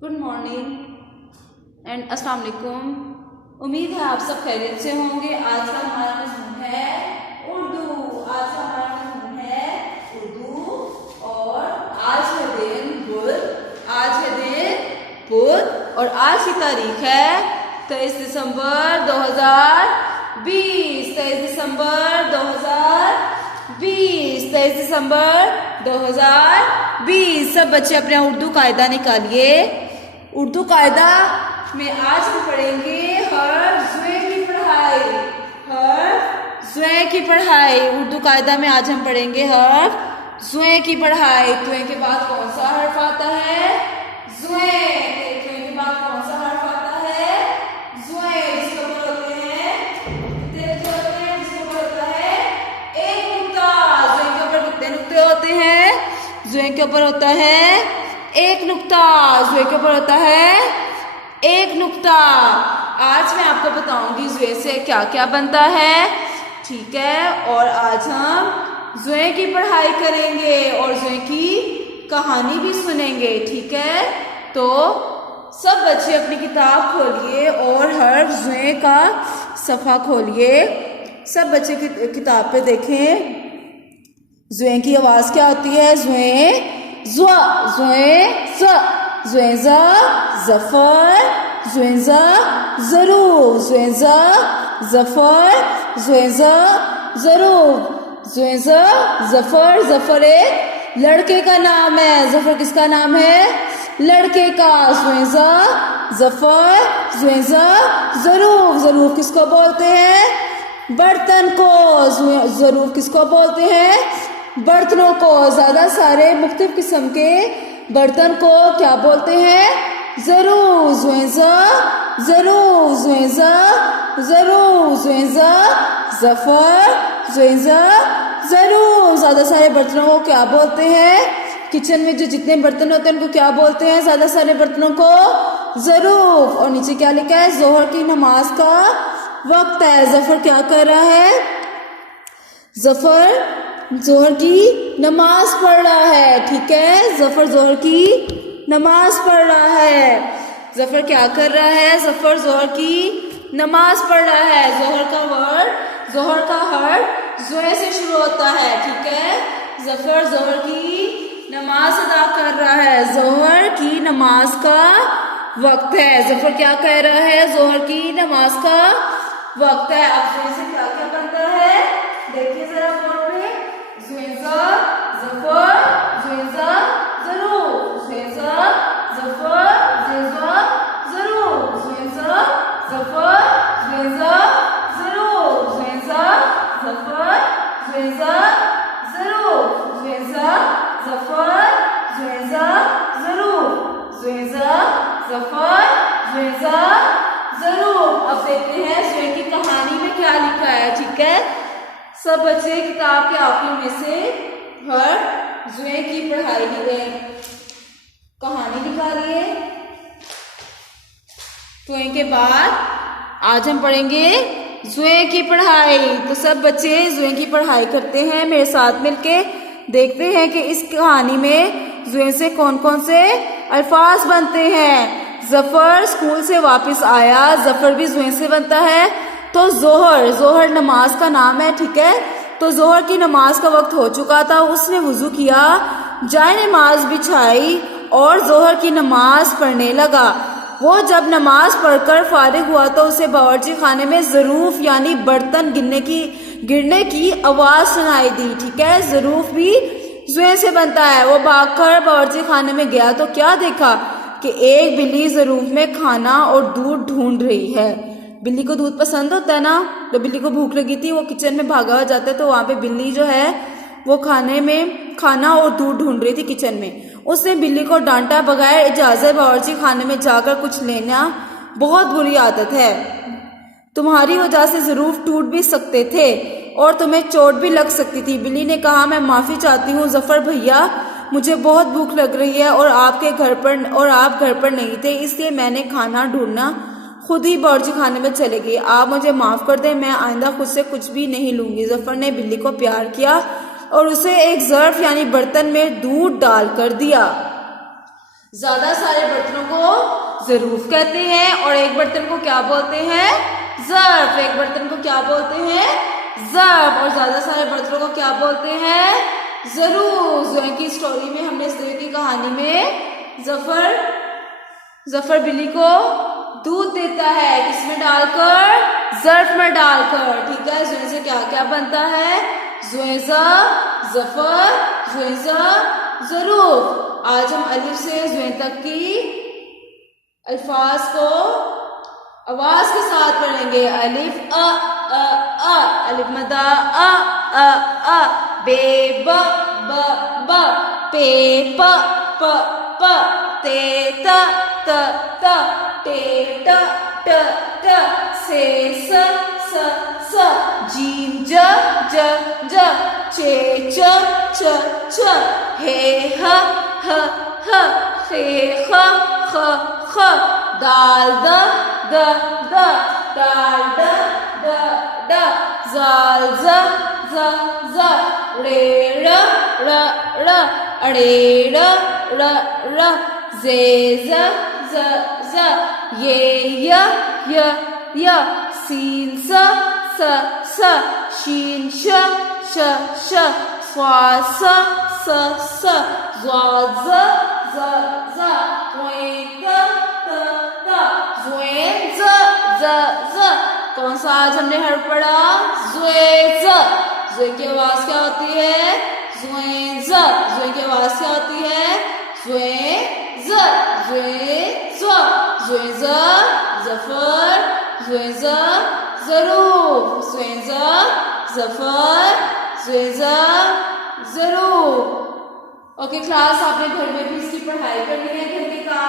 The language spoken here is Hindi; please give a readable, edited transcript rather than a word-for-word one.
गुड मॉर्निंग एंड अस्सलाम वालेकुम। उम्मीद है आप सब खैरियत से होंगे। आज का हमारा मज़मून है उर्दू। आज का हमारा मज़मून है उर्दू और आज है दिन बुध। आज है दिन बुध और आज की तारीख है 23 दिसंबर 2020। 23 दिसंबर 2020। 23 दिसंबर 2020। सब बच्चे अपना उर्दू कायदा निकालिए। उर्दू कायदा में आज हम पढ़ेंगे हर्फ ज़ुए की पढ़ाई। हर्फ ज़ुए की पढ़ाई उर्दू कायदा में आज हम पढ़ेंगे हर्फ ज़ुए की पढ़ाई। तुए के बाद कौन सा हर्फ आता है? ज़ुए। तुए के बाद कौन सा हर्फ आता है? ज़ुए। जिसके ऊपर होते हैं कितने नुक्ते होते हैं? जिसके ऊपर होता है एक नुक्ता। ज़ुए के ऊपर कितने नुक्ते होते हैं? ज़ुए के ऊपर होता है एक नुक्ता। ज़ुए के ऊपर होता है एक नुक्ता। आज मैं आपको बताऊंगी ज़ुए से क्या क्या बनता है, ठीक है। और आज हम ज़ुए की पढ़ाई करेंगे और ज़ुए की कहानी भी सुनेंगे, ठीक है। तो सब बच्चे अपनी किताब खोलिए और हर्फ ज़ुए का सफ़ा खोलिए। सब बच्चे किताब पे देखें ज़ुए की आवाज़ क्या होती है। ज़ुए ज़ुआ, ज़ुए ज़, ज़ुए ज़ा ज़फ़र, ज़ुए ज़ा ज़रूब, ज़ुए ज़ा ज़फ़र, ज़ुए ज़ा ज़रूब, ज़ुए ज़ा ज़फ़र। ज़फ़र एक लड़के का नाम है। ज़फ़र किसका नाम है? लड़के का। ज़ुए ज़ा ज़फ़र, ज़ुए ज़ा ज़रूब। ज़रूब किसको बोलते हैं? बर्तन को। ज़रूब किसको बोलते हैं? बर्तनों को। ज्यादा सारे मुख्तलिफ किस्म के बर्तन को क्या बोलते हैं? ज़रूब। ज़ुए ज़ा ज़रूब, ज़ुए ज़ा ज़रूब, ज़ुए ज़ा ज़फ़र, ज़ुए ज़ा ज़रूब। ज्यादा सारे बर्तनों को क्या बोलते हैं? किचन में जो जितने बर्तन होते हैं उनको क्या बोलते हैं? ज्यादा सारे बर्तनों को ज़रूब। और नीचे क्या लिखा है? ज़ोहर की नमाज का वक्त है। ज़फ़र क्या कर रहा है? ज़फ़र ज़ोहर की नमाज पढ़ रहा है, ठीक है। ज़फ़र ज़ोहर की नमाज पढ़ रहा है। ज़फ़र क्या कर रहा है? ज़फ़र ज़ोहर की नमाज पढ़ रहा है। ज़ोहर का हर्फ ज़ुए से शुरू होता है, ठीक है। ज़फ़र ज़ोहर की नमाज अदा कर रहा है। ज़ोहर की नमाज का वक्त है। ज़फ़र क्या कह रहा है? ज़ोहर की नमाज का वक्त है। अब ज़ुए से क्या क्या बनता है देखिए जरा बोर्ड में। ज़ुए ज़ा ज़फ़र, ज़ुए ज़ा ज़रूब, ज़ुए ज़ा ज़फ़र, ज़ुए ज़ा ज़रूब, ज़ुए ज़ा ज़फ़र, ज़ुए ज़ा ज़रूब, ज़ुए ज़ा ज़फ़र, ज़ुए ज़ा ज़रूब, ज़ुए ज़ा ज़फ़र, ज़ुए ज़ा ज़रूब, ज़ुए ज़ा ज़फ़र, ज़ुए ज़ा ज़रूब। अब देखते हैं ज़ुए की कहानी में क्या लिखा है, ठीक है। सब बच्चे किताब के आखिर में से हर्फ ज़ुए की पढ़ाई कहानी निकालिए। तो इनके बाद आज हम पढ़ेंगे ज़ुए की पढ़ाई। तो सब बच्चे ज़ुए की पढ़ाई करते हैं मेरे साथ मिलके। देखते हैं कि इस कहानी में ज़ुए से कौन कौन से अल्फाज बनते हैं। ज़फ़र स्कूल से वापस आया। ज़फ़र भी ज़ुए से बनता है। तो ज़ोहर नमाज का नाम है, ठीक है। तो ज़ोहर की नमाज का वक्त हो चुका था। उसने वुज़ू किया, जाए नमाज बिछाई और ज़ोहर की नमाज पढ़ने लगा। वो जब नमाज पढ़कर फारिग हुआ तो उसे बावर्ची खाने में ज़रूफ यानी बर्तन गिरने की आवाज़ सुनाई दी, ठीक है। ज़रूफ भी ज़ुए से बनता है। वो भागकर बावर्ची खाने में गया तो क्या देखा कि एक बिल्ली ज़रूफ में खाना और दूध ढूंढ रही है। बिल्ली को दूध पसंद होता है ना। तो बिल्ली को भूख लगी थी, वो किचन में भागा हुआ जाता है। तो वहाँ पे बिल्ली जो है वो खाना और दूध ढूंढ रही थी किचन में। उसने बिल्ली को डांटा, बगैर इजाज़त बावर्ची खाने में जाकर कुछ लेना बहुत बुरी आदत है। तुम्हारी वजह से ज़रूर टूट भी सकते थे और तुम्हें चोट भी लग सकती थी। बिल्ली ने कहा, मैं माफ़ी चाहती हूँ ज़फ़र भैया, मुझे बहुत भूख लग रही है और आप घर पर नहीं थे, इसलिए मैंने खाना ढूंढना खुद ही बावर्ची खाने में चले गई। आप मुझे माफ़ कर दें, मैं आइंदा खुद से कुछ भी नहीं लूँगी। ज़फ़र ने बिल्ली को प्यार किया और उसे एक ज़र्फ़ यानी बर्तन में दूध डाल कर दिया। ज्यादा सारे बर्तनों को ज़रूफ कहते हैं और एक बर्तन को क्या बोलते हैं? ज़र्फ। एक बर्तन को क्या बोलते हैं? ज़र्फ। और ज्यादा सारे बर्तनों को क्या बोलते हैं? ज़रूफ। ज़ुए की स्टोरी में हमने ज़ुए की कहानी में जफर बिल्ली को दूध देता है, किसमें डालकर? ज़र्फ में डालकर। ठीक है, ज़ुए से क्या क्या बनता है? ज़ुएज़ा, ज़फर, ज़ुएज़ा, ज़रूफ। आज हम अलिफ से ज़ुए तक की अल्फाज को आवाज के साथ पढ़ेंगे। अलिफ अ, अलिफ मदा अ, बे ब, पे प, ते त, टे ट, से स, जीम ज, चे च, हे ह, खे ख, दाल द, डाल ड, जाल ज, रे र, अड़े र, जे ज, ये य, सीन स, शीन श, स्वाद स, ज़्वाद ज, ज़ुएन ज। कौन सा आज हमने हर्फ पढ़ा? ज़ुएज़। ज़ुए की आवाज क्या होती है? ज़ुएज़। ज़ुए की आवाज क्या होती है? ज़ुएज़, ज़ुएज़, ज़ुएज़, ज़फर, ज़ुएज़, ज़रूफ, ज़ुएज़, ज़फर, ज़ुएज़, ज़रूफ। ओके क्लास, आपने घर में भी इसकी पढ़ाई करनी है, घर के काम